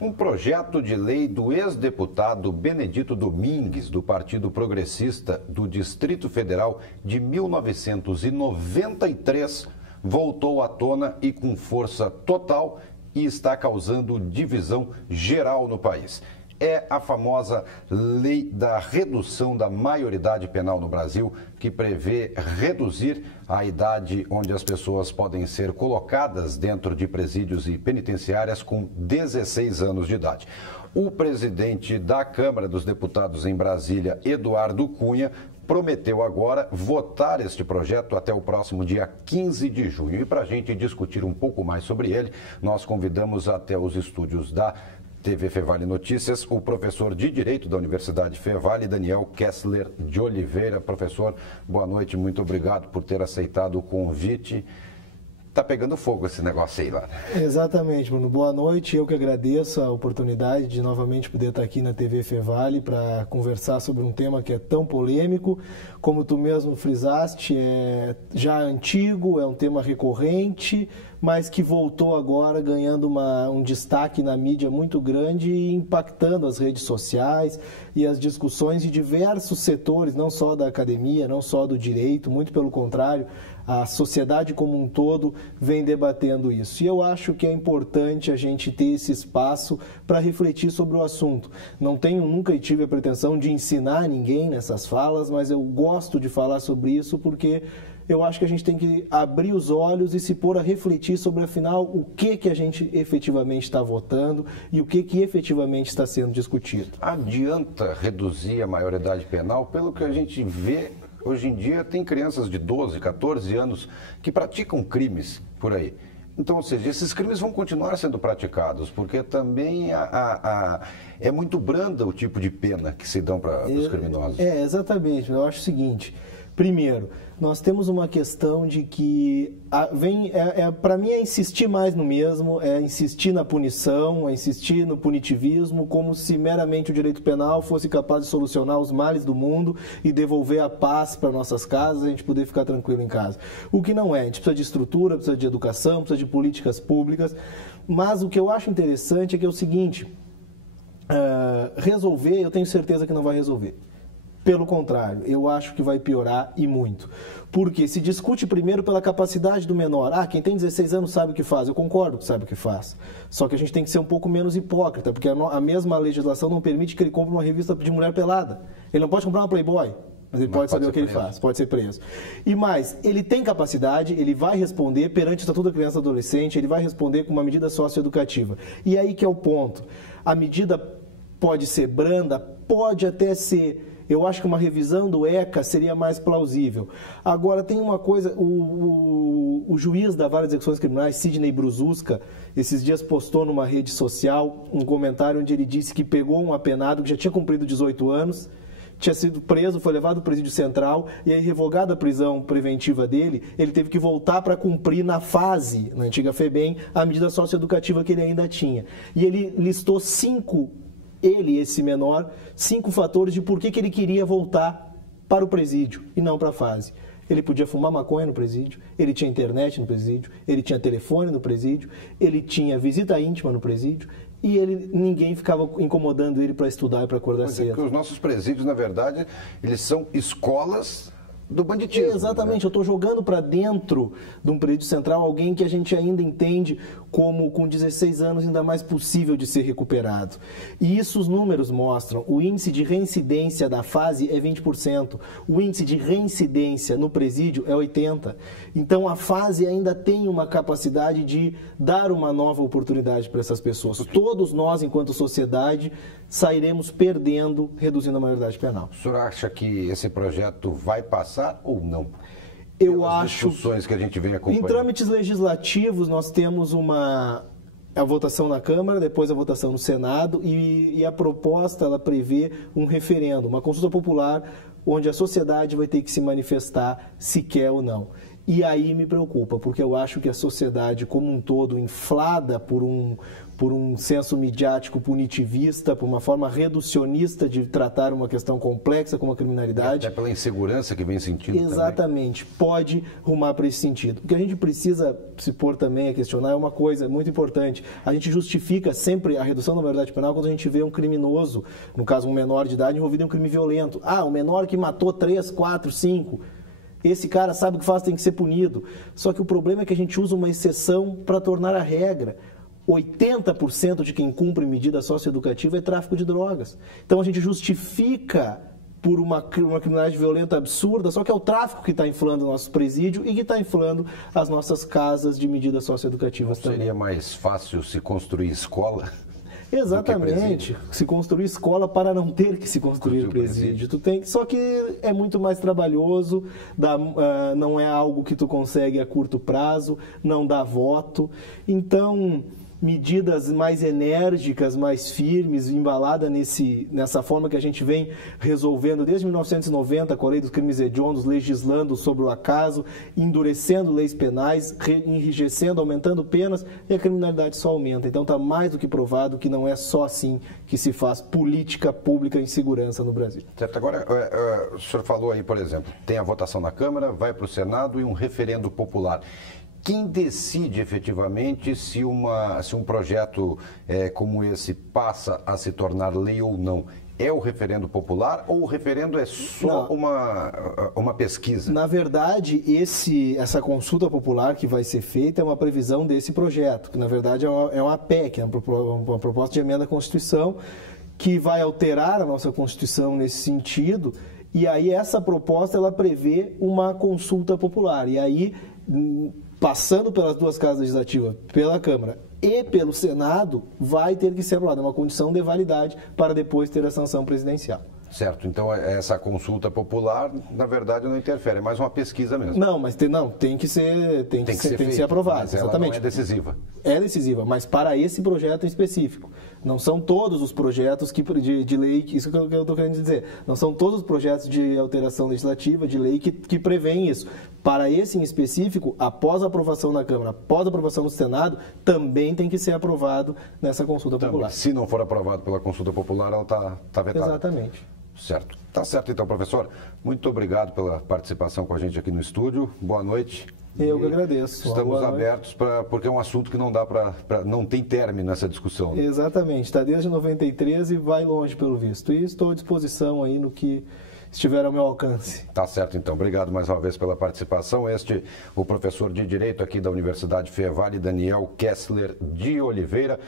Um projeto de lei do ex-deputado Benedito Domingues, do Partido Progressista do Distrito Federal de 1993, voltou à tona e com força total e está causando divisão geral no país. É a famosa lei da redução da maioridade penal no Brasil, que prevê reduzir a idade onde as pessoas podem ser colocadas dentro de presídios e penitenciárias com 16 anos de idade. O presidente da Câmara dos Deputados em Brasília, Eduardo Cunha, prometeu agora votar este projeto até o próximo dia 15 de junho. E para a gente discutir um pouco mais sobre ele, nós convidamos até os estúdios da TV Fevale Notícias, o professor de Direito da Universidade Fevale, Daniel Kessler de Oliveira. Professor, boa noite, muito obrigado por ter aceitado o convite. Tá pegando fogo esse negócio aí lá. Exatamente, Bruno. Boa noite. Eu que agradeço a oportunidade de novamente poder estar aqui na TV Fevale para conversar sobre um tema que é tão polêmico. Como tu mesmo frisaste, é já antigo, é um tema recorrente, mas que voltou agora ganhando um destaque na mídia muito grande e impactando as redes sociais e as discussões de diversos setores, não só da academia, não só do direito, muito pelo contrário. A sociedade como um todo vem debatendo isso. E eu acho que é importante a gente ter esse espaço para refletir sobre o assunto. Nunca tive a pretensão de ensinar ninguém nessas falas, mas eu gosto de falar sobre isso porque eu acho que a gente tem que abrir os olhos e se pôr a refletir sobre, afinal, o que a gente efetivamente está votando e o que efetivamente está sendo discutido. Adianta reduzir a maioridade penal? Pelo que a gente vê, hoje em dia tem crianças de 12, 14 anos que praticam crimes por aí. Então, ou seja, esses crimes vão continuar sendo praticados, porque também é muito branda o tipo de pena que se dão para os criminosos. Exatamente. Eu acho o seguinte. Primeiro, nós temos uma questão de que para mim é insistir mais no mesmo, é insistir na punição, é insistir no punitivismo, como se meramente o direito penal fosse capaz de solucionar os males do mundo e devolver a paz para nossas casas, a gente poder ficar tranquilo em casa. O que não é, a gente precisa de estrutura, precisa de educação, precisa de políticas públicas, mas o que eu acho interessante é que é o seguinte, resolver, eu tenho certeza que não vai resolver. Pelo contrário, eu acho que vai piorar e muito. Porque se discute primeiro pela capacidade do menor. Quem tem 16 anos sabe o que faz. Eu concordo que sabe o que faz. Só que a gente tem que ser um pouco menos hipócrita, porque a mesma legislação não permite que ele compre uma revista de mulher pelada. Ele não pode comprar uma Playboy, mas ele pode saber o que ele faz, pode ser preso. E mais, ele tem capacidade, ele vai responder perante o Estatuto da Criança e Adolescente, ele vai responder com uma medida socioeducativa. E aí que é o ponto. A medida pode ser branda, pode até ser. Eu acho que uma revisão do ECA seria mais plausível. Agora, tem uma coisa, o juiz da Vara de Execuções Criminais, Sidney Brususka, esses dias postou numa rede social um comentário onde ele disse que pegou um apenado que já tinha cumprido 18 anos, tinha sido preso, foi levado ao presídio central e aí, revogada a prisão preventiva dele, ele teve que voltar para cumprir na antiga FEBEM, a medida socioeducativa que ele ainda tinha. E ele listou esse menor, 5 fatores de por que ele queria voltar para o presídio e não para a fase. Ele podia fumar maconha no presídio, ele tinha internet no presídio, ele tinha telefone no presídio, ele tinha visita íntima no presídio e ninguém ficava incomodando ele para estudar e para acordar cedo. Porque os nossos presídios, na verdade, eles são escolas do banditismo. Exatamente, eu estou jogando para dentro de um presídio central alguém que a gente ainda entende como com 16 anos ainda mais possível de ser recuperado. E isso os números mostram. O índice de reincidência da fase é 20%. O índice de reincidência no presídio é 80%. Então a fase ainda tem uma capacidade de dar uma nova oportunidade para essas pessoas. Todos nós, enquanto sociedade, sairemos perdendo, reduzindo a maioridade penal. O senhor acha que esse projeto vai passar ou não? Eu acho. Discussões que a gente vem acompanhando. Em trâmites legislativos, nós temos a votação na Câmara, depois a votação no Senado e a proposta ela prevê um referendo, uma consulta popular, onde a sociedade vai ter que se manifestar se quer ou não. E aí me preocupa, porque eu acho que a sociedade como um todo, inflada por um senso midiático punitivista, por uma forma reducionista de tratar uma questão complexa como a criminalidade. Até pela insegurança que vem sentindo. Exatamente, também. Pode rumar para esse sentido. O que a gente precisa se pôr também a questionar é uma coisa muito importante. A gente justifica sempre a redução da maioridade penal quando a gente vê um criminoso, no caso um menor de idade, envolvido em um crime violento. Ah, um menor que matou 3, 4, 5... Esse cara sabe o que faz, tem que ser punido. Só que o problema é que a gente usa uma exceção para tornar a regra. 80% de quem cumpre medida socioeducativa é tráfico de drogas. Então a gente justifica por uma criminalidade violenta absurda, só que é o tráfico que está inflando o nosso presídio e que está inflando as nossas casas de medidas socioeducativas também. Seria mais fácil se construir escola? Exatamente, se construir escola para não ter que se construir presídio. Só que é muito mais trabalhoso, não é algo que tu consegue a curto prazo, não dá voto. Então, medidas mais enérgicas, mais firmes, embalada nessa forma que a gente vem resolvendo desde 1990, com a lei dos crimes hediondos, legislando sobre o acaso, endurecendo leis penais, enrijecendo, aumentando penas, e a criminalidade só aumenta. Então está mais do que provado que não é só assim que se faz política pública em segurança no Brasil. Certo. Agora, o senhor falou aí, por exemplo, tem a votação na Câmara, vai para o Senado e um referendo popular. Quem decide efetivamente se um projeto como esse passa a se tornar lei ou não? É o referendo popular ou o referendo é só uma pesquisa? Na verdade, essa consulta popular que vai ser feita é uma previsão desse projeto, que na verdade é uma PEC, é uma proposta de emenda à Constituição, que vai alterar a nossa Constituição nesse sentido, e aí essa proposta ela prevê uma consulta popular. E aí, passando pelas duas casas legislativas, pela Câmara e pelo Senado, vai ter que ser aprovada, uma condição de validade para depois ter a sanção presidencial. Certo, então essa consulta popular, na verdade, não interfere, é mais uma pesquisa mesmo. Não, mas tem que ser aprovada. Mas ela exatamente. Não é decisiva. É decisiva, mas para esse projeto em específico. Não são todos os projetos de lei, isso que eu estou querendo dizer, não são todos os projetos de alteração legislativa, de lei, que prevêem isso. Para esse em específico, após a aprovação na Câmara, após a aprovação no Senado, também tem que ser aprovado nessa consulta popular. Se não for aprovado pela consulta popular, ela está vetada. Exatamente. Certo. Tá certo então, professor. Muito obrigado pela participação com a gente aqui no estúdio. Boa noite. Eu que agradeço. Estamos abertos porque é um assunto que não dá não tem término nessa discussão. Né? Exatamente. Está desde 93 e vai longe pelo visto. E estou à disposição aí no que estiver ao meu alcance. Tá certo então. Obrigado mais uma vez pela participação. O professor de Direito aqui da Universidade FEVALE, Daniel Kessler de Oliveira.